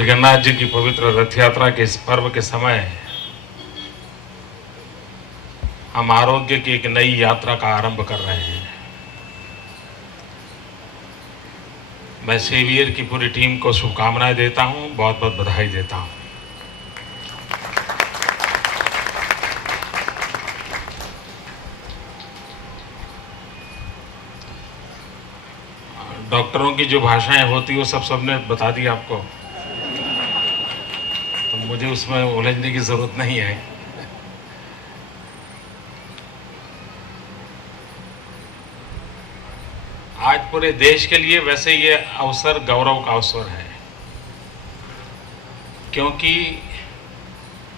जगन्नाथ जी की पवित्र रथ यात्रा के इस पर्व के समय हम आरोग्य की एक नई यात्रा का आरंभ कर रहे हैं। मैं सेवियर की पूरी टीम को शुभकामनाएं देता हूं, बहुत बहुत बधाई देता हूं। डॉक्टरों की जो भाषाएं होती वो सबने बता दी आपको, तो मुझे उसमें उलझने की जरूरत नहीं है। आज पूरे देश के लिए वैसे ये अवसर गौरव का अवसर है, क्योंकि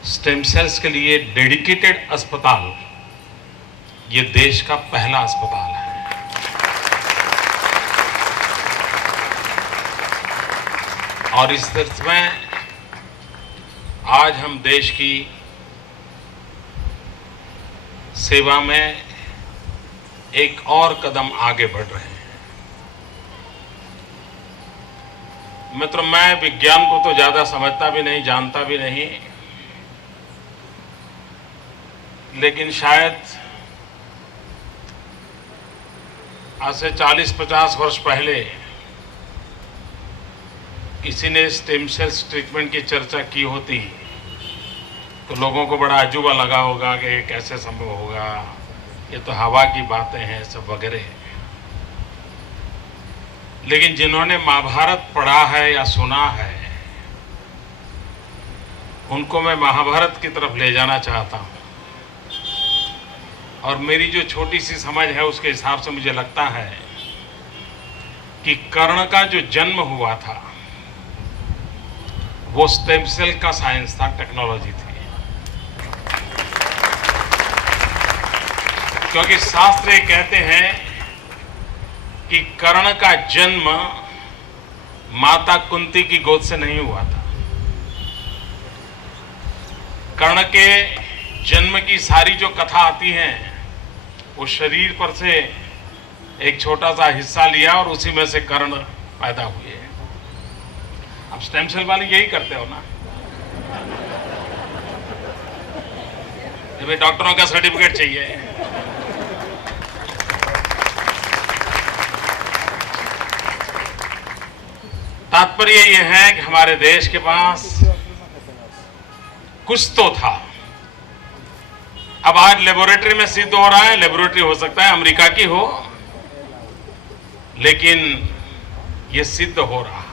स्टेम सेल्स के लिए डेडिकेटेड अस्पताल ये देश का पहला अस्पताल है। और इस तरह में आज हम देश की सेवा में एक और कदम आगे बढ़ रहे हैं। मित्र, मैं विज्ञान को तो ज्यादा समझता भी नहीं, जानता भी नहीं, लेकिन शायद आज से 40-50 वर्ष पहले किसी ने स्टेम सेल्स ट्रीटमेंट की चर्चा की होती तो लोगों को बड़ा अजूबा लगा होगा कि ये कैसे संभव होगा, ये तो हवा की बातें हैं सब वगैरह। लेकिन जिन्होंने महाभारत पढ़ा है या सुना है, उनको मैं महाभारत की तरफ ले जाना चाहता हूं। और मेरी जो छोटी सी समझ है उसके हिसाब से मुझे लगता है कि कर्ण का जो जन्म हुआ था वो स्टेम सेल का साइंस था, टेक्नोलॉजी थी। क्योंकि शास्त्र ये कहते हैं कि कर्ण का जन्म माता कुंती की गोद से नहीं हुआ था। कर्ण के जन्म की सारी जो कथा आती है वो शरीर पर से एक छोटा सा हिस्सा लिया और उसी में से कर्ण पैदा हुए। अब स्टेम सेल वाले यही करते हो ना, जब डॉक्टरों का सर्टिफिकेट चाहिए। तात्पर्य यह है कि हमारे देश के पास कुछ तो था। अब आज लेबोरेटरी में सिद्ध हो रहा है, लेबोरेटरी हो सकता है अमेरिका की हो, लेकिन यह सिद्ध हो रहा है।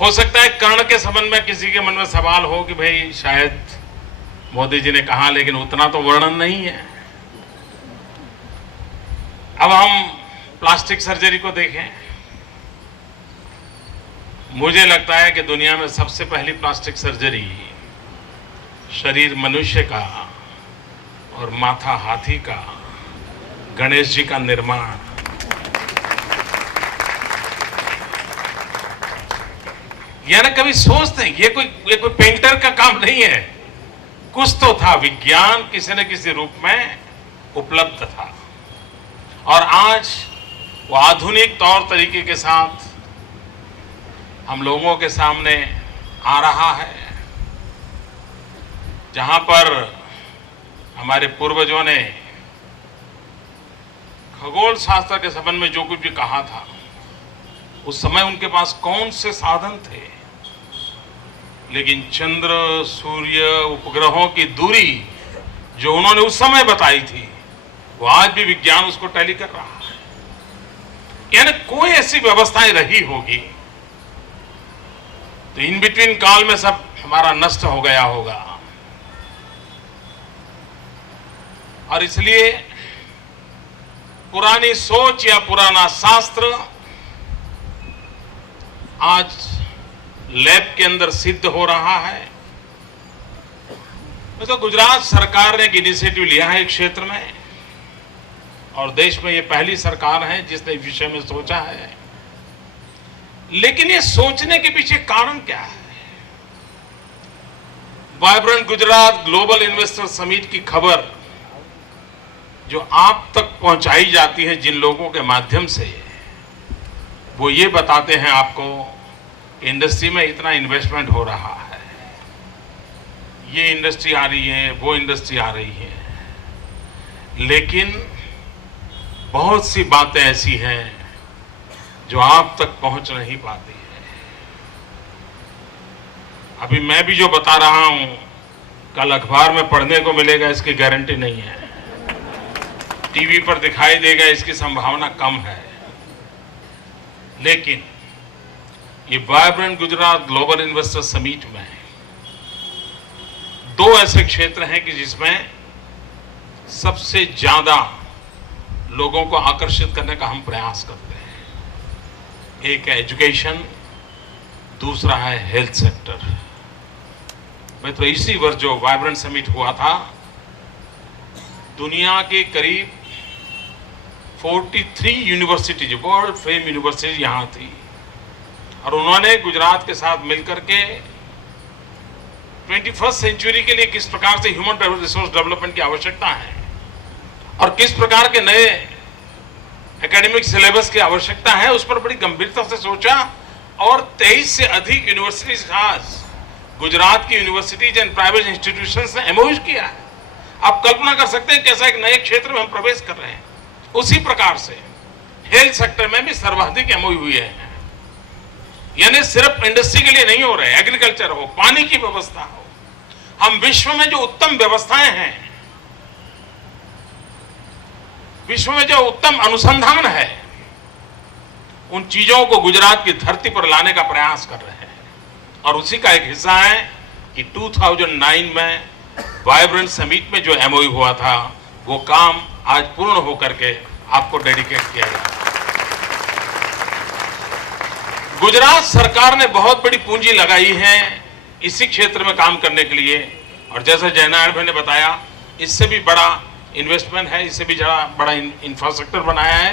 हो सकता है कर्ण के संबंध में किसी के मन में सवाल हो कि भाई शायद मोदी जी ने कहा, लेकिन उतना तो वर्णन नहीं है। अब हम प्लास्टिक सर्जरी को देखें। मुझे लगता है कि दुनिया में सबसे पहली प्लास्टिक सर्जरी शरीर मनुष्य का और माथा हाथी का, गणेश जी का निर्माण, यानी कभी सोचते हैं ये कोई पेंटर का काम नहीं है। कुछ तो था, विज्ञान किसी न किसी रूप में उपलब्ध था और आज वो आधुनिक तौर तरीके के साथ हम लोगों के सामने आ रहा है। जहां पर हमारे पूर्वजों ने खगोल शास्त्र के संबंध में जो कुछ भी कहा था, उस समय उनके पास कौन से साधन थे, लेकिन चंद्र, सूर्य, उपग्रहों की दूरी जो उन्होंने उस समय बताई थी, वो आज भी विज्ञान उसको टैली कर रहा है। यानी कोई ऐसी व्यवस्थाएं रही होगी तो इन बिटवीन काल में सब हमारा नष्ट हो गया होगा। और इसलिए पुरानी सोच या पुराना शास्त्र आज लैब के अंदर सिद्ध हो रहा है। तो गुजरात सरकार ने एक इनिशिएटिव लिया है एक क्षेत्र में, और देश में ये पहली सरकार है जिसने इस विषय में सोचा है। लेकिन ये सोचने के पीछे कारण क्या है? Vibrant Gujarat global investor summit की खबर जो आप तक पहुंचाई जाती है जिन लोगों के माध्यम से, वो ये बताते हैं आपको इंडस्ट्री में इतना इन्वेस्टमेंट हो रहा है, ये इंडस्ट्री आ रही है, वो इंडस्ट्री आ रही है, लेकिन बहुत सी बातें ऐसी हैं जो आप तक पहुंच नहीं पाती है। अभी मैं भी जो बता रहा हूं कल अखबार में पढ़ने को मिलेगा इसकी गारंटी नहीं है, टीवी पर दिखाई देगा इसकी संभावना कम है, लेकिन ये vibrant Gujarat global investor summit में दो ऐसे क्षेत्र हैं कि जिसमें सबसे ज्यादा लोगों को आकर्षित करने का हम प्रयास करते हैं। एक है एजुकेशन, दूसरा है हेल्थ सेक्टर। मैं तो इसी वर्ष जो वाइब्रेंट समिट हुआ था, दुनिया के करीब 43 यूनिवर्सिटीज, वर्ल्ड फेम यूनिवर्सिटीज यहां थी, और उन्होंने गुजरात के साथ मिलकर के 21st सेंचुरी के लिए किस प्रकार से ह्यूमन रिसोर्स डेवलपमेंट की आवश्यकता है और किस प्रकार के नए एकेडमिक सिलेबस की आवश्यकता है, उस पर बड़ी गंभीरता से सोचा, और 23 से अधिक यूनिवर्सिटीज, खास गुजरात की यूनिवर्सिटीज एंड प्राइवेट इंस्टीट्यूशंस ने एमओयू किया है। आप कल्पना कर सकते हैं कैसा एक नए क्षेत्र में हम प्रवेश कर रहे हैं। उसी प्रकार से हेल्थ सेक्टर में भी सर्वाधिक एमओयू हुए हैं, यानी सिर्फ इंडस्ट्री के लिए नहीं हो रहे, एग्रीकल्चर हो, पानी की व्यवस्था हो। हम विश्व में जो उत्तम व्यवस्थाएं हैं, विश्व में जो उत्तम अनुसंधान है, उन चीजों को गुजरात की धरती पर लाने का प्रयास कर रहे हैं, और उसी का एक हिस्सा है कि 2009 में वाइब्रेंट समिट में जो एमओयू हुआ था, वो काम आज पूर्ण होकर के आपको डेडिकेट किया गया। गुजरात सरकार ने बहुत बड़ी पूंजी लगाई है इसी क्षेत्र में काम करने के लिए, और जैसे जयनारायण भाई ने बताया, इससे भी बड़ा इन्वेस्टमेंट है, इससे भी बड़ा इंफ्रास्ट्रक्चर बनाया है।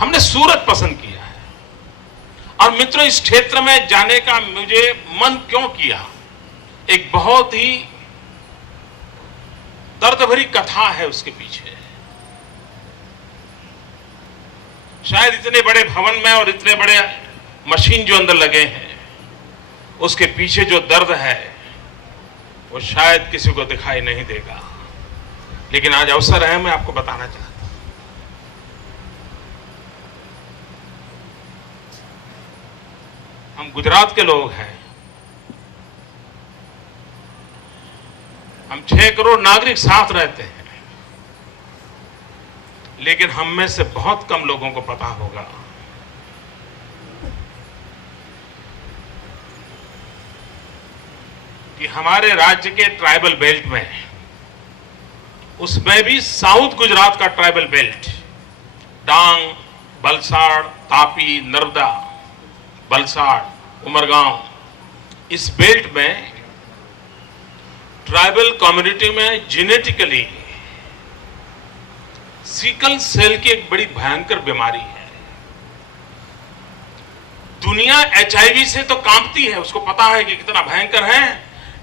हमने सूरत पसंद किया है, और मित्रों इस क्षेत्र में जाने का मुझे मन क्यों किया, एक बहुत ही दर्द भरी कथा है उसके पीछे। शायद इतने बड़े भवन में और इतने बड़े मशीन जो अंदर लगे हैं, उसके पीछे जो दर्द है वो शायद किसी को दिखाई नहीं देगा, लेकिन आज अवसर है, मैं आपको बताना चाहता हूं। हम गुजरात के लोग हैं, हम 6 करोड़ नागरिक साथ रहते हैं, लेकिन हम में से बहुत कम लोगों को पता होगा कि हमारे राज्य के ट्राइबल बेल्ट में, उसमें भी साउथ गुजरात का ट्राइबल बेल्ट, डांग, बलसाड़, तापी, नर्मदा, बलसाड़, उमरगांव, इस बेल्ट में ट्राइबल कम्युनिटी में जेनेटिकली सिकल सेल की एक बड़ी भयंकर बीमारी है। दुनिया एचआईवी से तो कांपती है, उसको पता है कि कितना भयंकर है,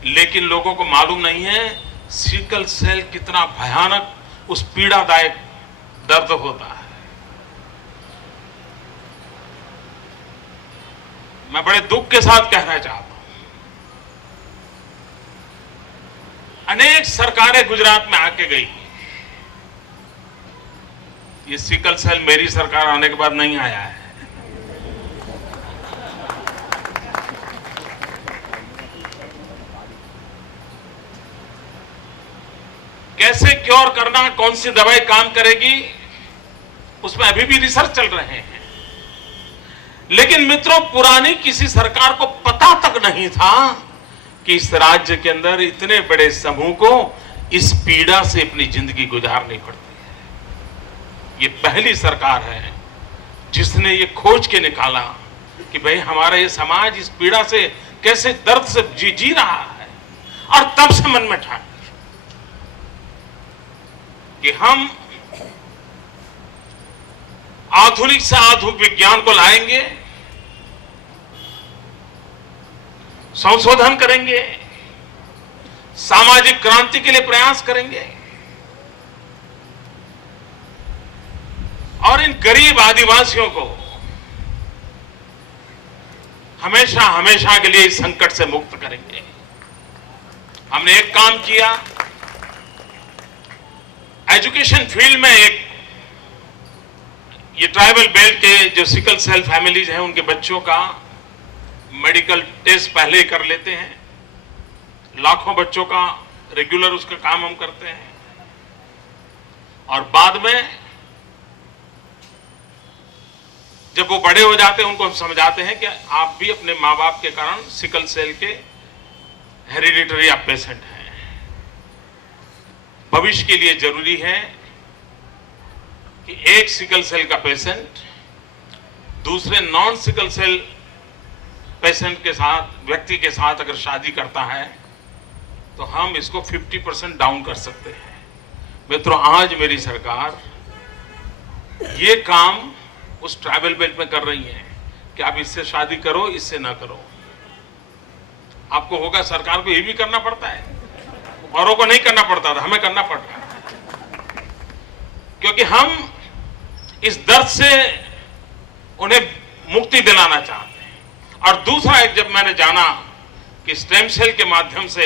लेकिन लोगों को मालूम नहीं है सिकल सेल कितना भयानक, उस पीड़ादायक दर्द होता है। मैं बड़े दुख के साथ कहना चाहता हूं, अनेक सरकारें गुजरात में आके गई, ये सिकल सेल मेरी सरकार आने के बाद नहीं आया है। कैसे क्योर करना, कौन सी दवाई काम करेगी, उसमें अभी भी रिसर्च चल रहे हैं। लेकिन मित्रों, पुरानी किसी सरकार को पता तक नहीं था कि इस राज्य के अंदर इतने बड़े समूह को इस पीड़ा से अपनी जिंदगी गुजारनी पड़ती है। ये पहली सरकार है जिसने ये खोज के निकाला कि भाई हमारा ये समाज इस पीड़ा से कैसे दर्द से जी रहा है, और तब से मन में ठान कि हम आधुनिक से आधुनिक विज्ञान को लाएंगे, संशोधन करेंगे, सामाजिक क्रांति के लिए प्रयास करेंगे, और इन गरीब आदिवासियों को हमेशा हमेशा के लिए इस संकट से मुक्त करेंगे। हमने एक काम किया, एजुकेशन फील्ड में ये ट्राइबल बेल्ट के जो सिकल सेल फैमिलीज हैं उनके बच्चों का मेडिकल टेस्ट पहले ही कर लेते हैं। लाखों बच्चों का रेगुलर उसका काम हम करते हैं और बाद में जब वो बड़े हो जाते हैं उनको हम समझाते हैं कि आप भी अपने माँ बाप के कारण सिकल सेल के हेरिडिटरी आप पेशेंट हैं। भविष्य के लिए जरूरी है कि एक सिकल सेल का पेशेंट दूसरे नॉन सिकल सेल पेशेंट के साथ, व्यक्ति के साथ अगर शादी करता है तो हम इसको 50% डाउन कर सकते हैं। मित्रों, आज मेरी सरकार ये काम उस ट्राइबल बेल्ट में कर रही है कि आप इससे शादी करो, इससे ना करो। आपको होगा, सरकार को ये भी करना पड़ता है, औरों को नहीं करना पड़ता था, हमें करना पड़ रहा है, क्योंकि हम इस दर्द से उन्हें मुक्ति दिलाना चाहते हैं। और दूसरा एक, जब मैंने जाना कि स्टेम सेल के माध्यम से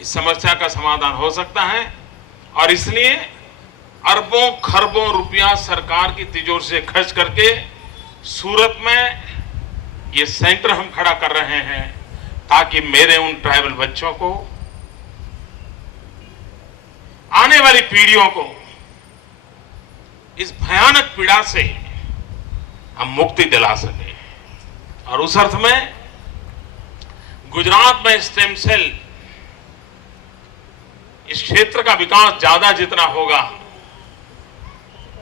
इस समस्या का समाधान हो सकता है और इसलिए अरबों खरबों रुपया सरकार की तिजोरी से खर्च करके सूरत में ये सेंटर हम खड़ा कर रहे हैं ताकि मेरे उन ट्राइबल बच्चों को, आने वाली पीढ़ियों को इस भयानक पीड़ा से हम मुक्ति दिला सके। और उस अर्थ में गुजरात में स्टेम सेल इस क्षेत्र का विकास ज्यादा जितना होगा,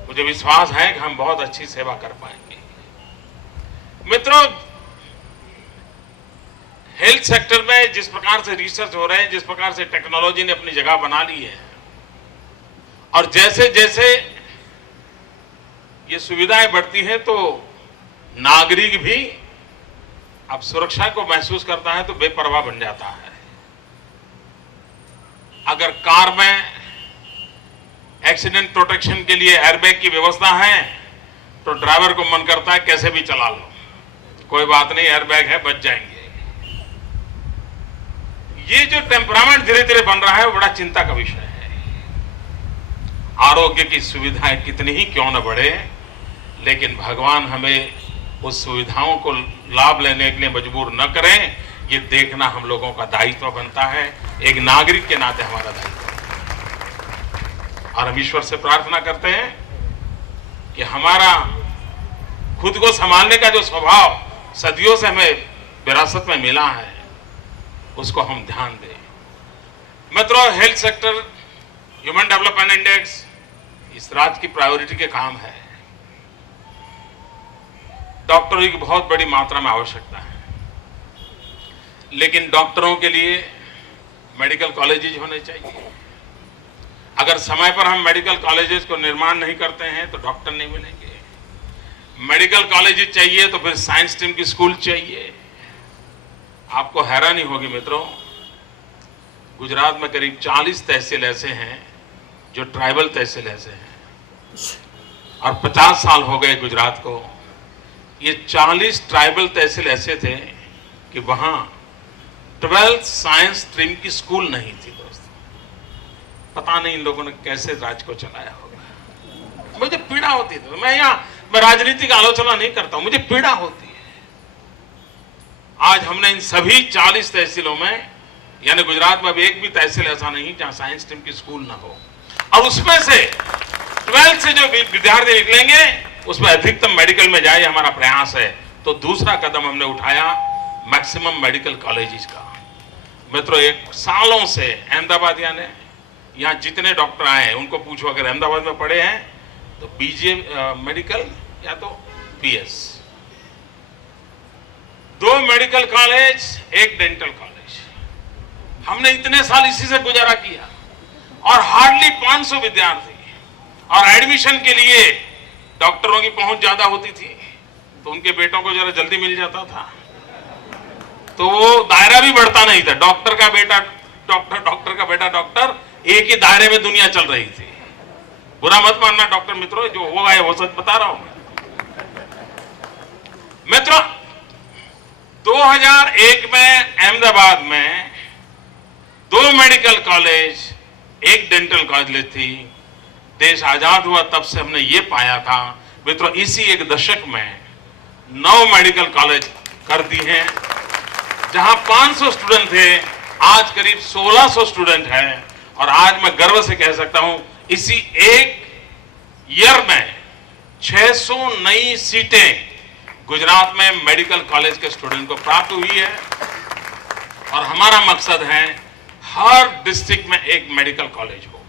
मुझे विश्वास है कि हम बहुत अच्छी सेवा कर पाएंगे। मित्रों, हेल्थ सेक्टर में जिस प्रकार से रिसर्च हो रहे हैं, जिस प्रकार से टेक्नोलॉजी ने अपनी जगह बना ली है और जैसे जैसे ये सुविधाएं बढ़ती हैं तो नागरिक भी अब सुरक्षा को महसूस करता है तो बेपरवाह बन जाता है। अगर कार में एक्सीडेंट प्रोटेक्शन के लिए एयरबैग की व्यवस्था है तो ड्राइवर को मन करता है कैसे भी चला लो, कोई बात नहीं, एयरबैग है, बच जाएंगे। ये जो टेम्परामेंट धीरे धीरे बन रहा है वो बड़ा चिंता का विषय है। आरोग्य की सुविधाएं कितनी ही क्यों न बढ़े, लेकिन भगवान हमें उस सुविधाओं को लाभ लेने के लिए मजबूर न करें, ये देखना हम लोगों का दायित्व बनता है, एक नागरिक के नाते हमारा दायित्व। और हम ईश्वर से प्रार्थना करते हैं कि हमारा खुद को संभालने का जो स्वभाव सदियों से हमें विरासत में मिला है उसको हम ध्यान दें। मित्रों, health sector, human development index इस राज्य की प्रायोरिटी के काम है। डॉक्टरों की बहुत बड़ी मात्रा में आवश्यकता है, लेकिन डॉक्टरों के लिए मेडिकल कॉलेजेस होने चाहिए। अगर समय पर हम मेडिकल कॉलेजेस को निर्माण नहीं करते हैं तो डॉक्टर नहीं मिलेंगे। मेडिकल कॉलेजेस चाहिए तो फिर साइंस स्ट्रीम की स्कूल चाहिए। आपको हैरानी होगी मित्रों, गुजरात में करीब 40 तहसील ऐसे हैं जो ट्राइबल तहसील ऐसे हैं और 50 साल हो गए गुजरात को। ये 40 ट्राइबल तहसील ऐसे थे कि वहां 12th साइंस स्ट्रीम की स्कूल नहीं थी। दोस्तों, पता नहीं इन लोगों ने कैसे राज्य को चलाया होगा। मुझे पीड़ा होती थी। मैं राजनीति की आलोचना नहीं करता हूं, मुझे पीड़ा होती है। आज हमने इन सभी 40 तहसीलों में, यानी गुजरात में अब एक भी तहसील ऐसा नहीं जहां साइंस स्ट्रीम की स्कूल ना हो, और उसमें से 12th से जो विद्यार्थी निकलेंगे उसमें अधिकतम मेडिकल में जाए, हमारा प्रयास है। तो दूसरा कदम हमने उठाया मैक्सिमम मेडिकल कॉलेजेस का। मित्रों, एक सालों से अहमदाबाद, यानी यहाँ जितने डॉक्टर आए हैं उनको पूछो, अगर अहमदाबाद में पढ़े हैं तो बीजे मेडिकल या तो PS, 2 medical college, 1 dental college. हमने इतने साल इसी से गुजारा किया और हार्डली 500 विद्यार्थी, और एडमिशन के लिए डॉक्टरों की पहुंच ज्यादा होती थी तो उनके बेटों को जरा जल्दी मिल जाता था, तो वो दायरा भी बढ़ता नहीं था। डॉक्टर का बेटा डॉक्टर, डॉक्टर का बेटा डॉक्टर, एक ही दायरे में दुनिया चल रही थी। बुरा मत मानना डॉक्टर मित्रों, जो होगा वो सच बता रहा हूं मैं। मित्रों, 2001 में अहमदाबाद में 2 मेडिकल कॉलेज, 1 डेंटल कॉलेज थी। देश आजाद हुआ तब से हमने ये पाया था मित्रों, इसी एक दशक में 9 मेडिकल कॉलेज कर दी हैं। जहां 500 स्टूडेंट थे, आज करीब 1600 स्टूडेंट हैं। और आज मैं गर्व से कह सकता हूं, इसी एक ईयर में 600 नई सीटें गुजरात में मेडिकल कॉलेज के स्टूडेंट को प्राप्त हुई है। और हमारा मकसद है हर डिस्ट्रिक्ट में एक मेडिकल कॉलेज हो।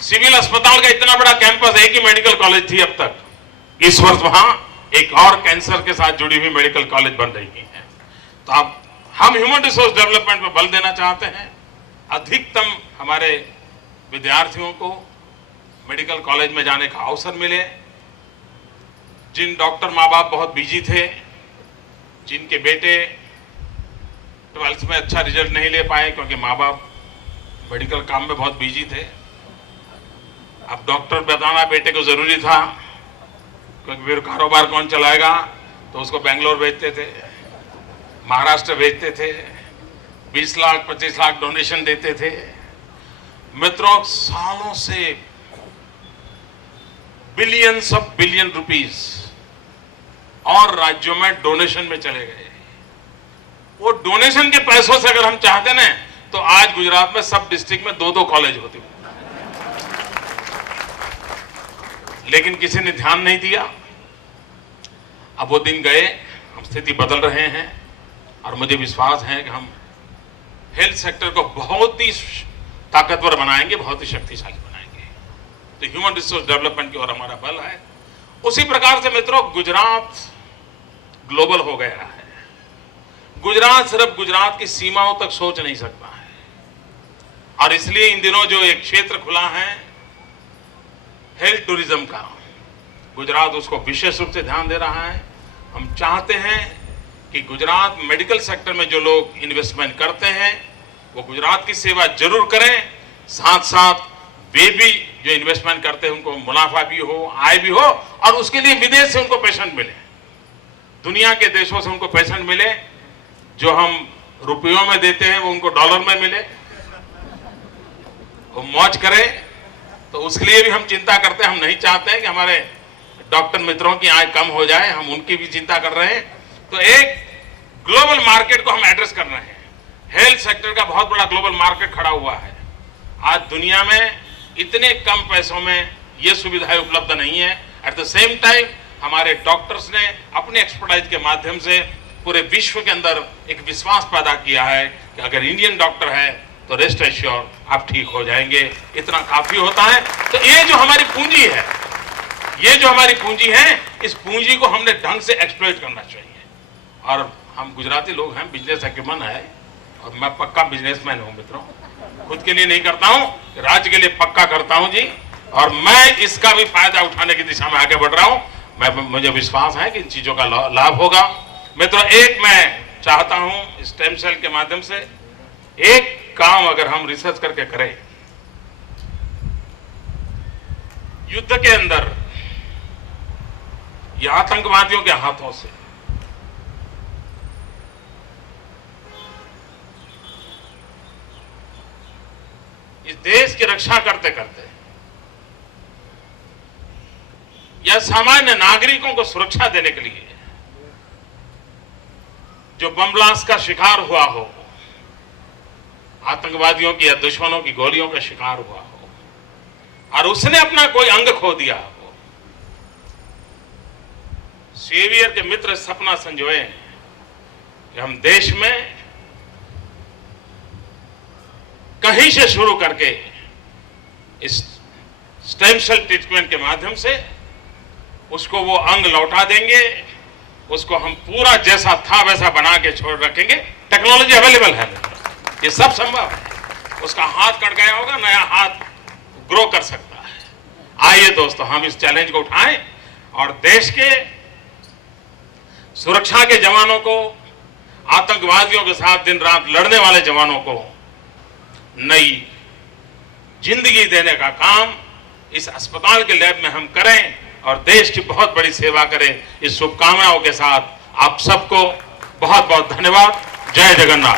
सिविल अस्पताल का इतना बड़ा कैंपस, एक ही मेडिकल कॉलेज थी अब तक। इस वर्ष वहां एक और कैंसर के साथ जुड़ी हुई मेडिकल कॉलेज बन रही है। तो अब हम ह्यूमन रिसोर्स डेवलपमेंट में बल देना चाहते हैं। अधिकतम हमारे विद्यार्थियों को मेडिकल कॉलेज में जाने का अवसर मिले। जिन डॉक्टर माँ बाप बहुत बिजी थे, जिनके बेटे 12th में अच्छा रिजल्ट नहीं ले पाए क्योंकि माँ बाप मेडिकल काम में बहुत बिजी थे, अब डॉक्टर बताना बेटे को जरूरी था क्योंकि फिर कारोबार कौन चलाएगा, तो उसको बेंगलोर भेजते थे, महाराष्ट्र भेजते थे, 20 लाख 25 लाख डोनेशन देते थे। मित्रों, सालों से बिलियंस ऑफ बिलियन रुपीस और राज्यों में डोनेशन में चले गए। वो डोनेशन के पैसों से अगर हम चाहते ना, तो आज गुजरात में सब डिस्ट्रिक्ट में 2-2 कॉलेज होते। लेकिन किसी ने ध्यान नहीं दिया। अब वो दिन गए, हम स्थिति बदल रहे हैं और मुझे विश्वास है कि हम हेल्थ सेक्टर को बहुत ही ताकतवर बनाएंगे, बहुत ही शक्तिशाली बनाएंगे। तो ह्यूमन रिसोर्स डेवलपमेंट की ओर हमारा बल है। उसी प्रकार से मित्रों, गुजरात ग्लोबल हो गया है। गुजरात सिर्फ गुजरात की सीमाओं तक सोच नहीं सकता है। और इसलिए इन दिनों जो एक क्षेत्र खुला है हेल्थ टूरिज्म का, गुजरात उसको विशेष रूप से ध्यान दे रहा है। हम चाहते हैं कि गुजरात मेडिकल सेक्टर में जो लोग इन्वेस्टमेंट करते हैं वो गुजरात की सेवा जरूर करें, साथ साथ वे भी जो इन्वेस्टमेंट करते हैं उनको मुनाफा भी हो, आय भी हो, और उसके लिए विदेश से उनको पेशेंट मिले, दुनिया के देशों से उनको पेशेंट मिले। जो हम रुपयों में देते हैं वो उनको डॉलर में मिले, वो मौज करें। तो उसके लिए भी हम चिंता करते हैं। हम नहीं चाहते हैं कि हमारे डॉक्टर मित्रों की आय कम हो जाए, हम उनकी भी चिंता कर रहे हैं। तो एक ग्लोबल मार्केट को हम एड्रेस कर रहे हैं। हेल्थ सेक्टर का बहुत बड़ा ग्लोबल मार्केट खड़ा हुआ है। आज दुनिया में इतने कम पैसों में ये सुविधाएं उपलब्ध नहीं है। एट द सेम टाइम हमारे डॉक्टर्स ने अपने एक्सपर्टाइज के माध्यम से पूरे विश्व के अंदर एक विश्वास पैदा किया है कि अगर इंडियन डॉक्टर है तो रेस्ट एश्योर आप ठीक हो जाएंगे। इतना काफी होता है। तो ये जो हमारी पूंजी है, ये जो हमारी पूंजी है, इस पूंजी को हमने ढंग से एक्सप्लॉइट करना चाहिए। और हम गुजराती लोग हैं, बिजनेस एक्यूमन है, और मैं पक्का बिजनेसमैन हूं मित्रों। खुद के लिए नहीं करता हूं, राज्य के लिए पक्का करता हूं जी। और मैं इसका भी फायदा उठाने की दिशा में आगे बढ़ रहा हूं। मुझे विश्वास है कि इन चीजों का लाभ होगा। मित्रों, एक मैं चाहता हूं स्टेम सेल के माध्यम से एक काम अगर हम रिसर्च करके करें, युद्ध के अंदर या आतंकवादियों के हाथों से इस देश की रक्षा करते करते या सामान्य नागरिकों को सुरक्षा देने के लिए जो बम ब्लास्ट का शिकार हुआ हो, आतंकवादियों की या दुश्मनों की गोलियों का शिकार हुआ हो, और उसने अपना कोई अंग खो दिया हो, सेवियर के मित्र सपना संजोए कि हम देश में कहीं से शुरू करके इस स्टेम सेल ट्रीटमेंट के माध्यम से उसको वो अंग लौटा देंगे, उसको हम पूरा जैसा था वैसा बना के छोड़ रखेंगे। टेक्नोलॉजी अवेलेबल है, ये सब संभव है। उसका हाथ कट गया होगा, नया हाथ ग्रो कर सकता है। आइए दोस्तों, हम इस चैलेंज को उठाएं और देश के सुरक्षा के जवानों को, आतंकवादियों के साथ दिन रात लड़ने वाले जवानों को नई जिंदगी देने का काम इस अस्पताल के लैब में हम करें। और देश की बहुत बड़ी सेवा करें। इस शुभकामनाओं के साथ आप सबको बहुत बहुत धन्यवाद। जय जगन्नाथ।